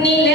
নীল